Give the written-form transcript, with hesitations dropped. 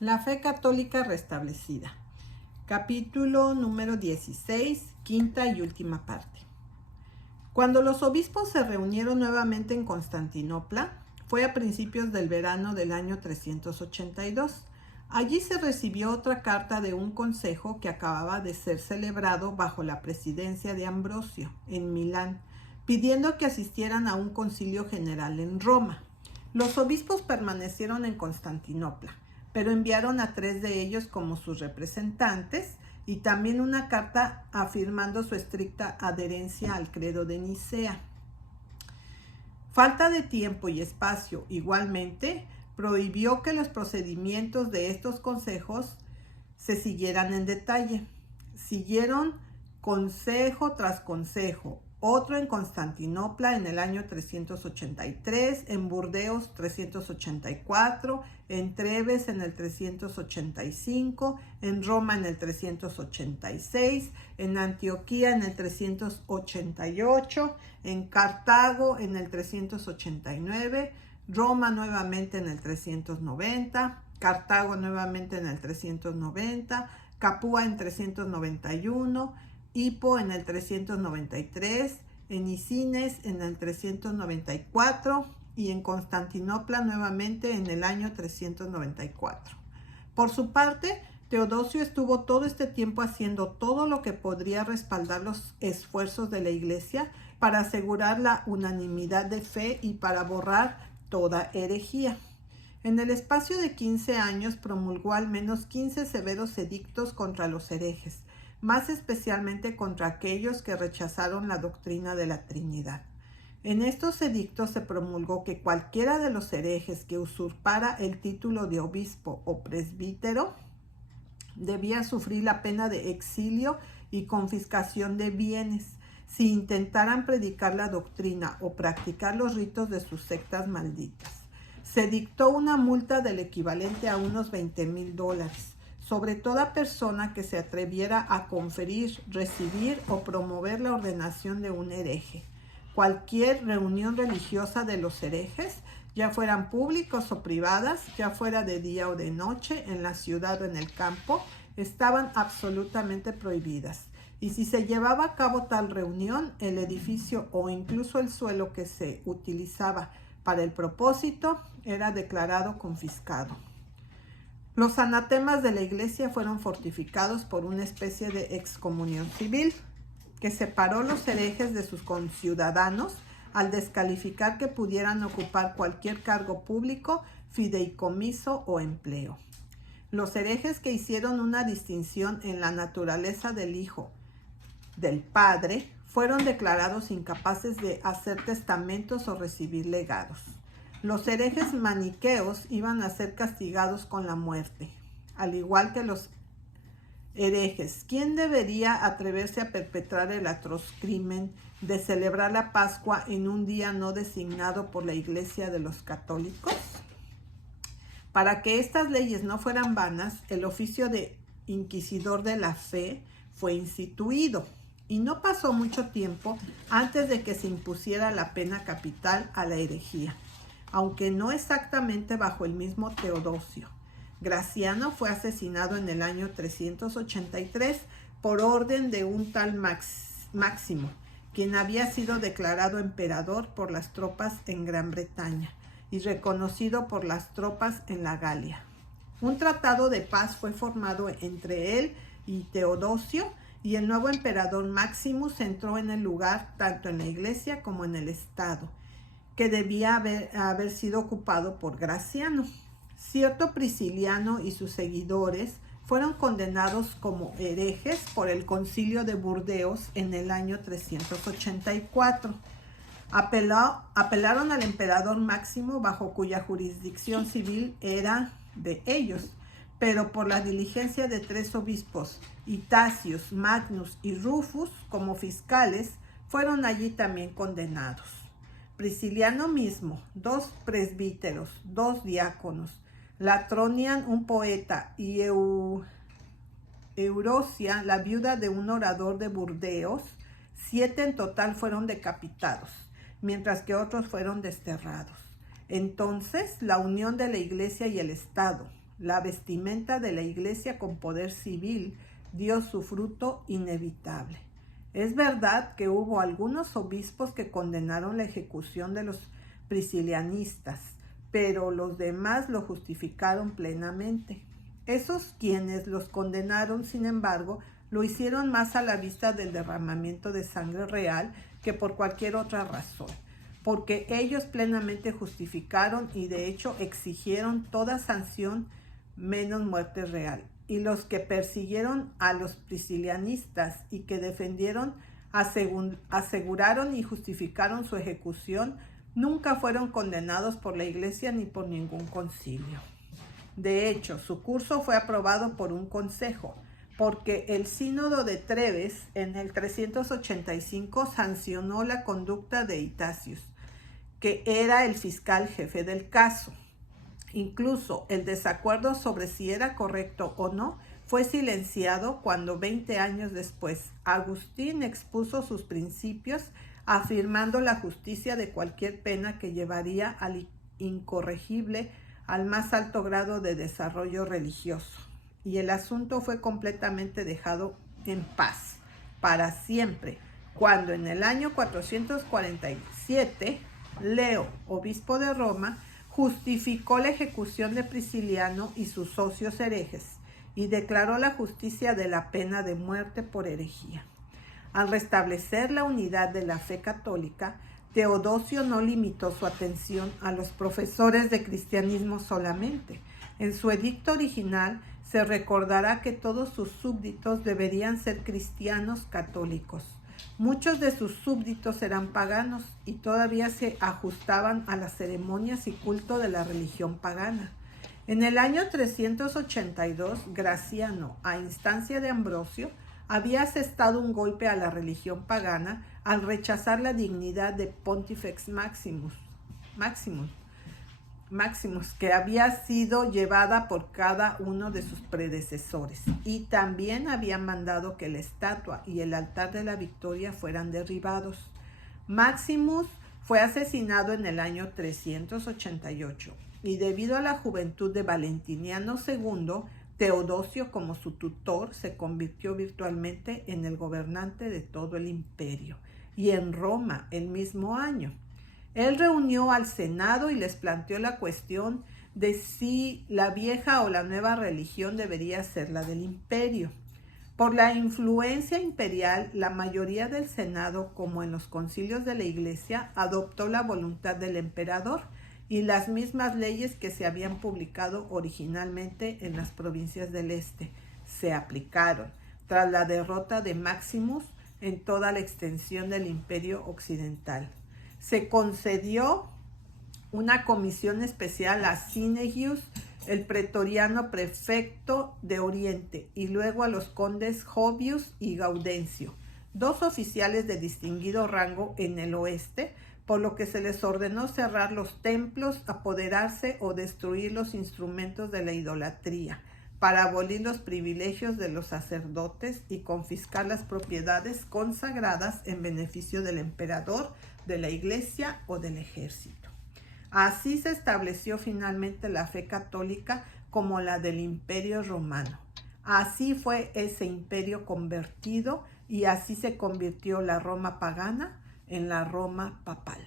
La fe católica restablecida. Capítulo número 16, quinta y última parte. Cuando los obispos se reunieron nuevamente en Constantinopla, fue a principios del verano del año 382. Allí se recibió otra carta de un consejo que acababa de ser celebrado bajo la presidencia de Ambrosio, en Milán, pidiendo que asistieran a un concilio general en Roma. Los obispos permanecieron en Constantinopla, pero enviaron a 3 de ellos como sus representantes y también una carta afirmando su estricta adherencia al credo de Nicea. Falta de tiempo y espacio, igualmente, prohibió que los procedimientos de estos consejos se siguieran en detalle. Siguieron consejo tras consejo, otro en Constantinopla en el año 383, en Burdeos 384, en Treves en el 385, en Roma en el 386, en Antioquía en el 388, en Cartago en el 389, Roma nuevamente en el 390, Cartago nuevamente en el 390, Capua en 391, Hippo en el 393, en Isines en el 394 y en Constantinopla nuevamente en el año 394. Por su parte, Teodosio estuvo todo este tiempo haciendo todo lo que podría respaldar los esfuerzos de la Iglesia para asegurar la unanimidad de fe y para borrar toda herejía. En el espacio de 15 años promulgó al menos 15 severos edictos contra los herejes, más especialmente contra aquellos que rechazaron la doctrina de la Trinidad. En estos edictos se promulgó que cualquiera de los herejes que usurpara el título de obispo o presbítero debía sufrir la pena de exilio y confiscación de bienes si intentaran predicar la doctrina o practicar los ritos de sus sectas malditas. Se dictó una multa del equivalente a unos $20,000 sobre toda persona que se atreviera a conferir, recibir o promover la ordenación de un hereje. Cualquier reunión religiosa de los herejes, ya fueran públicos o privadas, ya fuera de día o de noche, en la ciudad o en el campo, estaban absolutamente prohibidas. Y si se llevaba a cabo tal reunión, el edificio o incluso el suelo que se utilizaba para el propósito era declarado confiscado. Los anatemas de la Iglesia fueron fortificados por una especie de excomunión civil que separó los herejes de sus conciudadanos al descalificar que pudieran ocupar cualquier cargo público, fideicomiso o empleo. Los herejes que hicieron una distinción en la naturaleza del Hijo del Padre fueron declarados incapaces de hacer testamentos o recibir legados. Los herejes maniqueos iban a ser castigados con la muerte, al igual que los herejes. ¿Quién debería atreverse a perpetrar el atroz crimen de celebrar la Pascua en un día no designado por la Iglesia de los católicos? Para que estas leyes no fueran vanas, el oficio de inquisidor de la fe fue instituido. Y no pasó mucho tiempo antes de que se impusiera la pena capital a la herejía, aunque no exactamente bajo el mismo Teodosio. Graciano fue asesinado en el año 383 por orden de un tal Máximo, quien había sido declarado emperador por las tropas en Gran Bretaña y reconocido por las tropas en la Galia. Un tratado de paz fue formado entre él y Teodosio, y el nuevo emperador Maximus entró en el lugar tanto en la iglesia como en el estado, que debía haber sido ocupado por Graciano. Cierto Prisciliano y sus seguidores fueron condenados como herejes por el concilio de Burdeos en el año 384. Apelaron al emperador Máximo, bajo cuya jurisdicción civil era de ellos, pero por la diligencia de 3 obispos, Itacius, Magnus y Rufus, como fiscales, fueron allí también condenados. Prisciliano mismo, 2 presbíteros, 2 diáconos, Latronian, un poeta, y Eurosia, la viuda de un orador de Burdeos, 7 en total fueron decapitados, mientras que otros fueron desterrados. Entonces, la unión de la Iglesia y el Estado, La vestimenta de la iglesia con poder civil dio su fruto inevitable. Es verdad que hubo algunos obispos que condenaron la ejecución de los priscilianistas, pero los demás lo justificaron plenamente. Esos quienes los condenaron, sin embargo, lo hicieron más a la vista del derramamiento de sangre real que por cualquier otra razón, porque ellos plenamente justificaron y de hecho exigieron toda sanción menos muerte real. Y los que persiguieron a los priscilianistas y que defendieron, aseguraron y justificaron su ejecución, nunca fueron condenados por la Iglesia ni por ningún concilio. De hecho, su curso fue aprobado por un consejo, porque el Sínodo de Treves en el 385 sancionó la conducta de Itacius, que era el fiscal jefe del caso. Incluso el desacuerdo sobre si era correcto o no fue silenciado cuando 20 años después Agustín expuso sus principios afirmando la justicia de cualquier pena que llevaría al incorregible al más alto grado de desarrollo religioso. Y el asunto fue completamente dejado en paz para siempre, cuando en el año 447 Leo, obispo de Roma, justificó la ejecución de Prisciliano y sus socios herejes y declaró la justicia de la pena de muerte por herejía. Al restablecer la unidad de la fe católica, Teodosio no limitó su atención a los profesores de cristianismo solamente. En su edicto original se recordará que todos sus súbditos deberían ser cristianos católicos. Muchos de sus súbditos eran paganos y todavía se ajustaban a las ceremonias y culto de la religión pagana. En el año 382, Graciano, a instancia de Ambrosio, había asestado un golpe a la religión pagana al rechazar la dignidad de Pontifex Maximus, que había sido llevada por cada uno de sus predecesores, y también había mandado que la estatua y el altar de la Victoria fueran derribados. Maximus fue asesinado en el año 388, y debido a la juventud de Valentiniano II, Teodosio, como su tutor, se convirtió virtualmente en el gobernante de todo el imperio, y en Roma el mismo año. Él reunió al Senado y les planteó la cuestión de si la vieja o la nueva religión debería ser la del imperio. Por la influencia imperial, la mayoría del Senado, como en los concilios de la Iglesia, adoptó la voluntad del emperador y las mismas leyes que se habían publicado originalmente en las provincias del este se aplicaron tras la derrota de Maximus en toda la extensión del imperio occidental. Se concedió una comisión especial a Cynegius, el pretoriano prefecto de Oriente, y luego a los condes Jovius y Gaudencio, dos oficiales de distinguido rango en el oeste, por lo que se les ordenó cerrar los templos, apoderarse o destruir los instrumentos de la idolatría, para abolir los privilegios de los sacerdotes y confiscar las propiedades consagradas en beneficio del emperador, de la iglesia o del ejército. Así se estableció finalmente la fe católica como la del Imperio Romano. Así fue ese imperio convertido y así se convirtió la Roma pagana en la Roma papal.